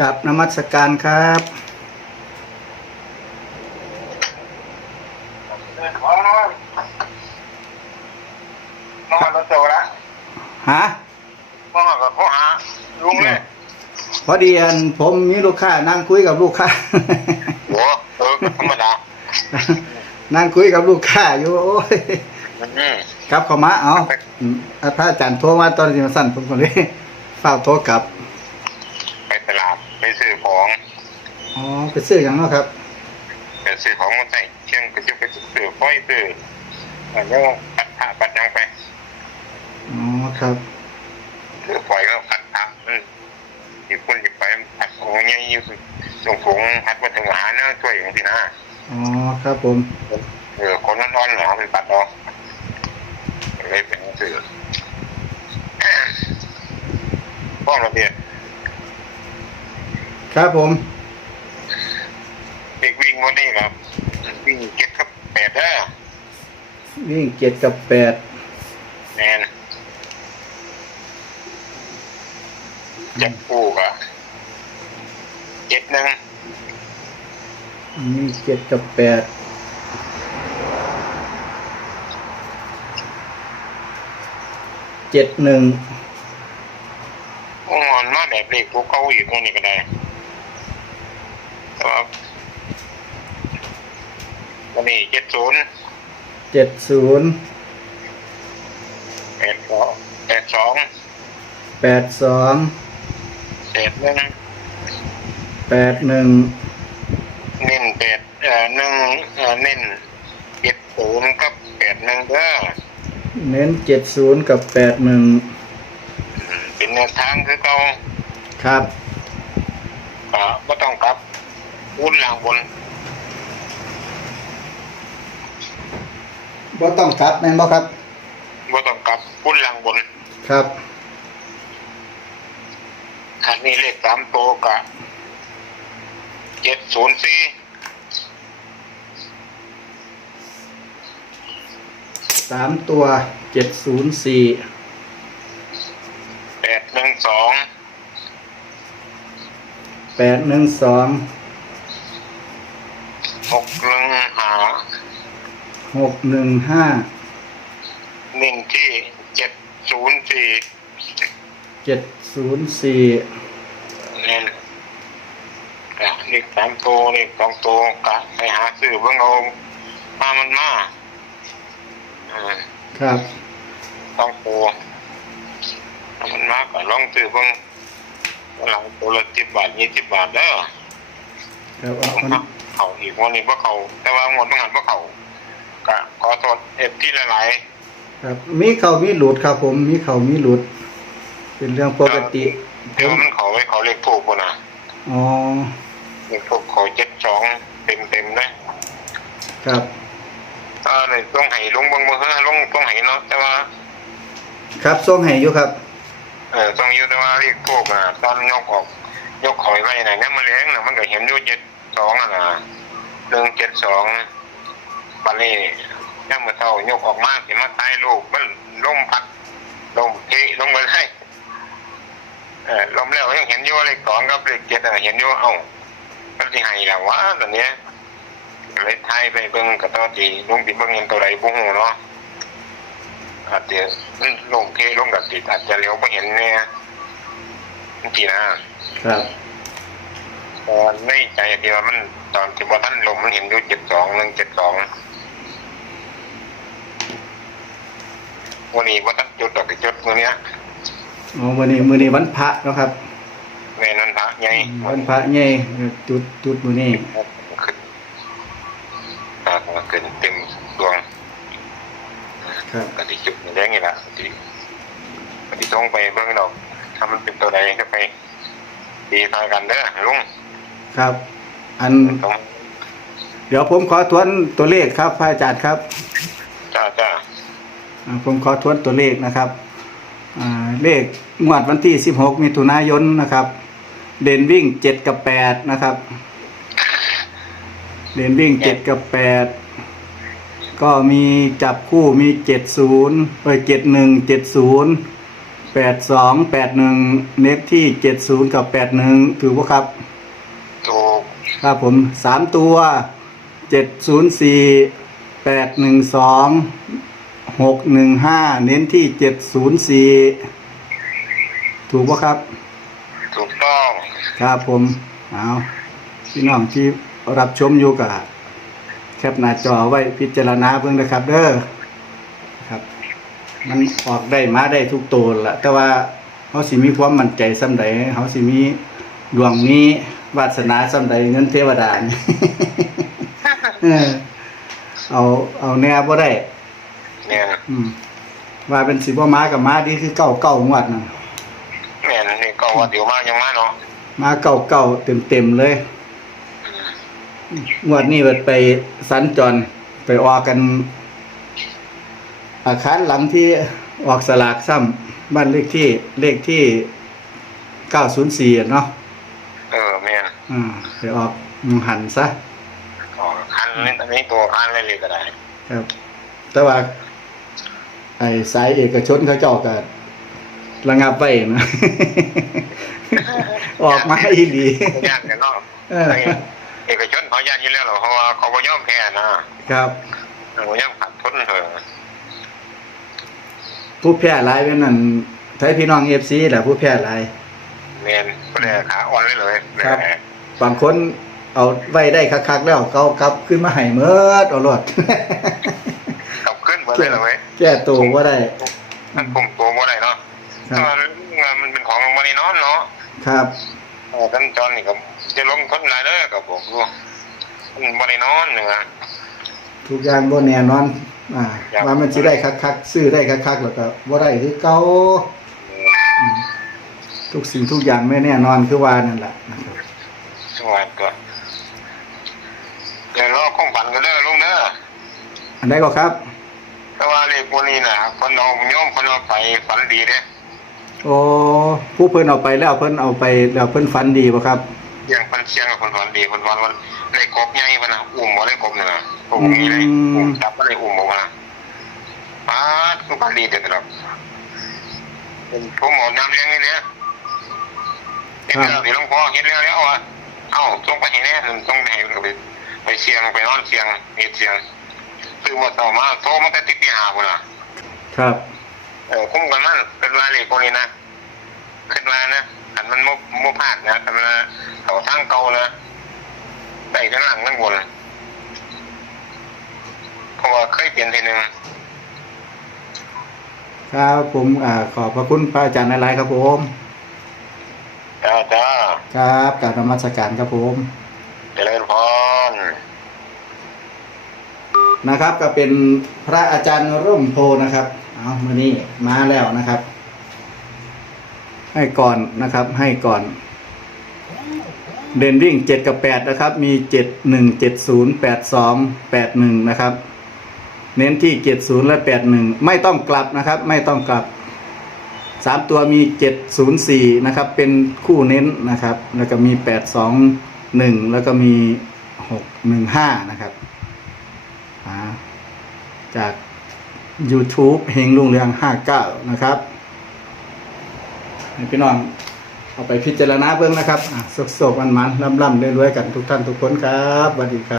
กับนมัสการครับมองกับโตละฮะมองกับพ่อหาลุงเลยพอดีอันผมมีลูกค้านั่งคุยกับลูกค้าโหัวเออธรรมดานั่งคุยกับลูกค้าอยู่โอ้ยอืมครับเขามาเอาอืมอะพระอาจารย์โทรมาตอนที่มาสั่นผมก็เลยฝ้ากโทรกลับไปตลาด ไปซื้อของอ๋อไปซื้ออย่างเนาะครับไปซื้อของมาใส่เชียงไปซื้อไปซื้อฝ้อยซื้ออันนี้ปัดผ้าปัดยังไปอ๋อครับซื้อฝ้อยก็ปัดผ้าอืมอีกคนอีกไปปัดของเงี้ยอยู่ส่งผงหัดมาถึงอาหารนะช่วยอย่างที่นะอ๋อครับผมเออคนร้อนๆเหรอเป็นปัดดอกเลยเป็นซื้อพ่อเราเดีย ครับผมเด็กวิ่งวันนี้ครับวิ่งเก็บกับแปดเด้อวิ่งเจ็ดกับแปดแมนจับคู่กับเจ็ดหนึ่งมีเจ็ดกับแปดเจ็ดหนึ่งอ่อนมาแบบเล็กพวกเขาอยู่ตรงนี้ก็ได้แต่ว่าวันนี้เจ็ดศูนย์เจ็ดศูนย์แปดสองแปดสองแปดสองแปดหนึ่งแปดหนึ่งเน้นแปดเอ่อหนึ่งเอ่อเน้นเจ็ดศูนย์กับแปดหนึ่งเด้อเน้นเจ็ดศูนย์กับแปดหนึ่งอืมเป็นแนวทางคือเขาครับอ่าก็ต้องกลับ วุ้นหลังบนบ่ต้องกลับแม่นบ่ครับก็ต้องกลับวุ้นหลังบนครับคันนี้เลขสามโตวกะเจ็ดศูนย์สี่สามตัวเจ็ดศูนย์สี่แปดหนึ่งสองแปดหนึ่งสอง หกหนึ่งหา หกหนึ่งห้าหนึ่งที่เจ็ดศูนย์สี่เจ็ดศูนย์สี่เนี่ยกะเลขสามโตวเลขสองโตวกะไปหาซื้อเบิ่งเอามามันมาอ่าครับต้องโตวถ้ามันมากก็ลองซื้อเบิ่งหลังตัวละสิบบาทยี่สิบบาทเด้อครับเอาคนเขาอีกวันนี้ว่าเขาแต่ว่าหมดต้องหันว่าเขา ก็ขอโทษเอฟที่หลายครับ มีเขามีหลุดครับ ผมมีเขามีหลุด เป็นเรื่องปกติๆแต่ว่ามันเขาไว้เขาเลขถูกปุ่นนะอ๋อเลขถูกเขาเจ็ดสองเต็มเต็มๆเลยครับเออเลยต้องให้ลงเบางเมื่อลงต้องให้เนาะแต่ว่า ครับส่งให้อยู่ครับ เออต้องอยู่แต่ว่าเลขถูกอะตอนยกออก ยกหอยไว้ไหนเนี่ยมันเลี้ยงน่ะมันก็เห็นอยู่เจ็ดสองอะนะหนึ่งเจ็ดสอง บันนี้ย่ามือเท่ายกออกมาสิมาใต้ลูกมันลมพัดลมเทลงไปเลยเออลมแล้วยังเห็นอยู่ว่าเลขสองกับเลขเจ็ดอะเห็นอยู่เอ้าก็สิให้แล้ววะตอนเนี้ยเลยทายไปเบิ่งกับตัวจีลุงติเบิ่งเห็นตัวใดบ่ฮู้เนาะอาจจะลงเทลงกับติดอาจจะเลี้ยวบ่เห็นเนี่ยจริงๆนะครับตอนในใจเดียวามันตอนที่บ่ทันลมมันเห็นอยู่เจ็ดสองหนึ่งเจ็ดสอง วันนี้บ่ทันจุดดอกจุดมื้อเนี้ยอ๋อมื้อนี้มื้อนี้วันพระเนาะครับแม่นันทะไงวันพระใหญ่จุดจุดมื้อนี้ขึ้นตาขึ้นเต็มดวงครับปฏิจุดแดงนี่ละปฏิปฏิต้องไปเบิ่งดอกถ้ามันเป็นตัวใดก็ไปดีทายกันเด้อลุงครับ อันต้องเดี๋ยวผมขอทวนตัวเลขครับพระอาจารย์ครับจ้าจ้าอ่า ผมขอทวนตัวเลขนะครับอ่าเลขงวดวันที่ 16มิถุนายนนะครับ เด่นวิ่ง 7 กับ 8 นะครับ เด่นวิ่ง 7 กับ 8 ก็มีจับคู่มี 70เอ้ย71 70แปดสองแปดหนึ่งเน็ตที่เจ็ดศูนย์กับแปดหนึ่งถือว่าครับถูกครับผมสามตัวเจ็ดศูนย์สี่แปด หนึ่งสองหกหนึ่งห้าเน้นที่เจ็ดศูนย์สี่ถูกปะครับ ถูกต้องครับผมเอาพี่น้องที่รับชมอยู่กับแคปหน้าจอไว้พิจารณาเพิ่งนะครับ เด้อครับ มันออกได้มาได้ทุกตัวแหละแต่ว่าเขาสิมีความมั่นใจซ้ำใดเขาสิมีดวงมีวาสนาซ้ำใดเงินเทวดานี่เออเอาเอาแน่บ่ได้ เนี่ยอืมว่าเป็นสิบ่มากับมาดีคือเก้าเก้างวดน่ะแม่นนี่ก็ว่าเดี๋ยวมายังมาเนาะมาเก้าเก้าเต็มเต็มๆเลยงวดนี้เปิดไปสัญจรไปออกกัน อาคารหลังที่ออกสลากซ้ำบ้านเลขที่เลขที่904อะเนาะเออแม่นอ่าไปออกหมู่หันซะ อ๋อคันนี้อันนี้ตัวคันเลยเลยก็ได้ ครับ แต่ว่า ไอ้สายเอกชนเขาเจ้าก็ระงับไว้นะ ออกมาอีหลีญาติกันเนาะเออเอกชนเขาญาติอยู่แล้วเหรอเพราะว่าเขาบ่ยอมแพ้นะครับเขาบ่ยอมขาดทุนเถอะผู้แพร่หลายเป็นนั่นไทยพี่น้อง FC แหละผู้แพร่หลายแม่นบ่ได้ขาอ่อนเลยเลยครับบางคนเอาไว้ได้คักๆแล้วเขากลับขึ้นมาให้เมิดเอารอดกลั บขึ้นมาเลยเหรอเว้ยแก้ตัวว่าได้มันคุมตัวบ่ได้เนาะครัแต่บว่ามันเป็นของบ่ได้นอนเนาะครับเออท่านจอนนี่ก็จะลงทุนหลายเด้อก็บอกอยู่มันบ่ได้นอนเนื้อทุกอย่างบ่แน่นอนอ่าครับว่ามันสิได้คักๆซื้อได้คักๆแล้วก็บ่ได้คือเก่าอืมทุกสิ่งทุกอย่างไม่แน่นอนคือว่านั่นแหละนะครับสวัสดีก็เดี๋ยวรอของฝันก็เด้อลุงเด้ออันใดก็ครับแต่ว่าเลข พวกนี้น่ะคนเอาโยมคนเอาไปฝันดีเด้โอ้ผู้เพิ่นเอาไปแล้วเพิ่นเอาไปแล้วเพิ่นฝันดีบ่ครับยังคนเชียงกับคนฝันดีคนฝันว่าได้กบใหญ่พุ่นน่ะอุ้มบ่ได้กบนี่น่ะอุ้มนี่เลยอืมอุ้มจับบ่ได้อุ้มบ่นะป้าดคือฝันดีเด้อครับเป็นผมหมอน้ำเลี้ยงนี่เนี่ยเฮ็ดแล้วสิหลวงพ่อเฮ็ดแล้วแล้วอะเอ้าส่งไปให้แน่ส่งไปให้ไปไปเชียงไปนอนเชียงเฮ็ดเชียง คือบ่ต่อมาโทรมาแต่ติดที่หาพุ่นน่ะครับ เออคุ้มกันมันเป็นรายละเอียดพวกนี้นะขึ้นมานะอันมันมุมุพลาดนะอันมันเขาทั้งเก่านะได้ทั้งหลังทั้งบนเพราะว่าเคยเปลี่ยนทีหนึ่งครับผมอ่าขอบพระคุณพระอาจารย์หลายๆครับผม จ้าจ้าครับกรารนมัสการครับผม เจริญพร นะครับ ก็เป็นพระอาจารย์ร่มโพนะครับ เอามานี่มาแล้วนะครับ ให้ก่อนนะครับ ให้ก่อน เด่นวิ่งเจ็ดกับแปดนะครับ มีเจ็ดหนึ่งเจ็ดศูนย์แปดสองแปดหนึ่งนะครับ เน้นที่เจ็ดศูนย์และแปดหนึ่งไม่ต้องกลับนะครับ ไม่ต้องกลับสามตัวมีเจ็ดศูนย์สี่นะครับ เป็นคู่เน้นนะครับ แล้วก็มีแปดสองหนึ่งแล้วก็มีหกหนึ่งห้านะครับา จาก YouTube เฮงลุงเรือง 59 นะครับให้พี่น้องเอาไปพิจารณาเบิ่งนะครับสกๆมันๆล่ำๆรวยๆกันทุกท่านทุกคนครับสวัสดีครับ